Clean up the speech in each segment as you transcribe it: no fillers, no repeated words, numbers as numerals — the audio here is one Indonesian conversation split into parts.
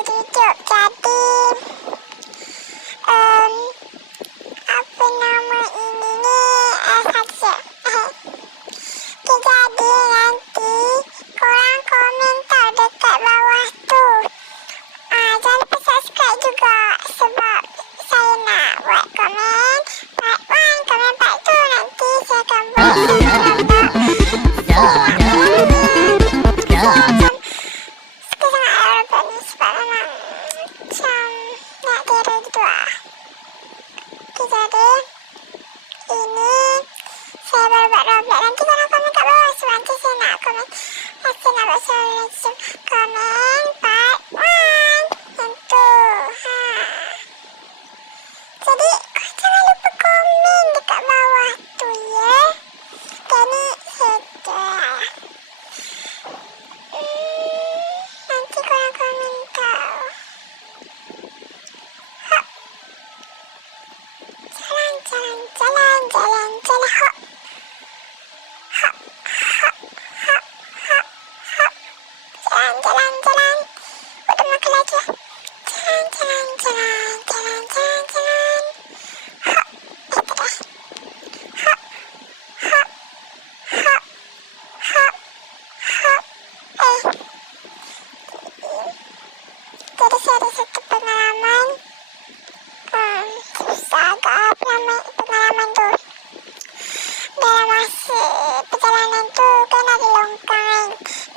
satu YouTube. Jadi apa nama ini nih, saja. Jadi nanti korang komentar dekat bawah tu. Jangan lupa subscribe juga sebab saya nak buat komen part 1, komen part 2. Nanti saya akan buat nanti korang komen kat bawah. So nanti saya nak komen, saya nak buat komen part 1 yang tu. Jadi jangan lupa komen dekat bawah tu ya. Okay, ni header. Nanti korang komen tau. Jalan. Jalan. Udah makan lagi. Jalan. Itu dah. Jadi saya ada satu pengalaman. Susah agak pengalaman tu. Dalam masa perjalanan tu kan ada longkang,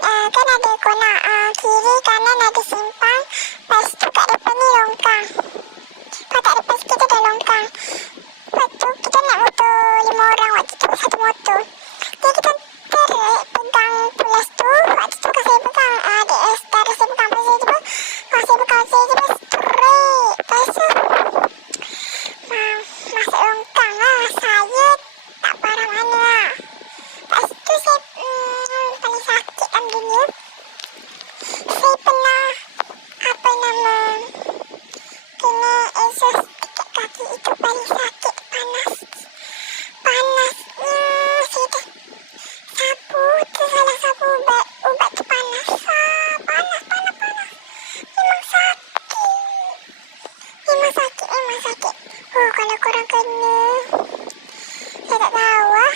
kan ada konak kiri kanan ada simpang. Lepas tu kat depan ni longkang. Lepas kat depan sikit tu ada longkang. Lepas tu kita naik motor 5 orang waktu tu, satu motor. Jadi kita terik pegang pulas tu. Waktu tu bukan saya pegang, DS terus saya pegang. Lepas saya pegang straight. Lepas tu masuk longkang lah. Saya tak parah mana lah. Lepas tu saya paling sakit dalam dunia. Saya pernah kena exhaust dekat kaki. Itu paling sakit. Panasnya saya dah sapu tu, salah sapu ubat tu panas. Panas. Memang sakit. Kalau korang kena, saya tak tahu lah.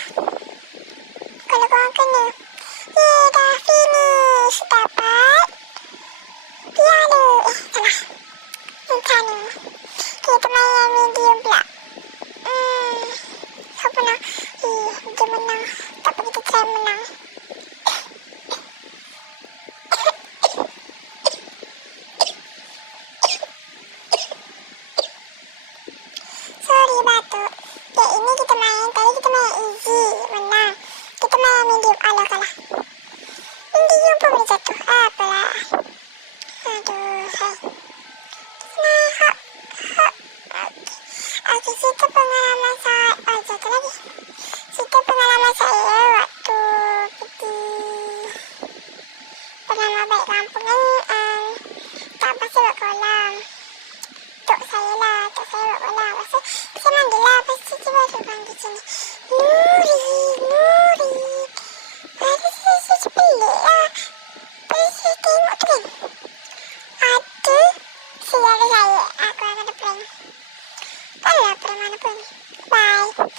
Kalau korang kena, dah finish. Dapat piala. Salah. Macam ni. Kita main yang medium pula. Siapa menang? Dia menang. Tak apa, kita try menang. Sorry batuk. Okay, ini kita main. Tadi kita main easy. Menang. Kita main medium. Kalah. Medium pun boleh jatuh. Apalah. Aduh. Hai. Kita main. Hop. Okay, cerita pengalaman saya. Jatuh lagi. Cerita pengalaman saya waktu pergi pengalaman baik kampung ni. Tak pasal buat kolam. Tok saya buat kolam. Lepas tu saya mandi lah. Lepas tu tiba dia panggil sini, Nuri. Lepas tu saya pelik lah. Lepas tu saya tengok tu kan, ada saudara saya. Aku akan ada prank. Tak ada prank mana pun. Bye.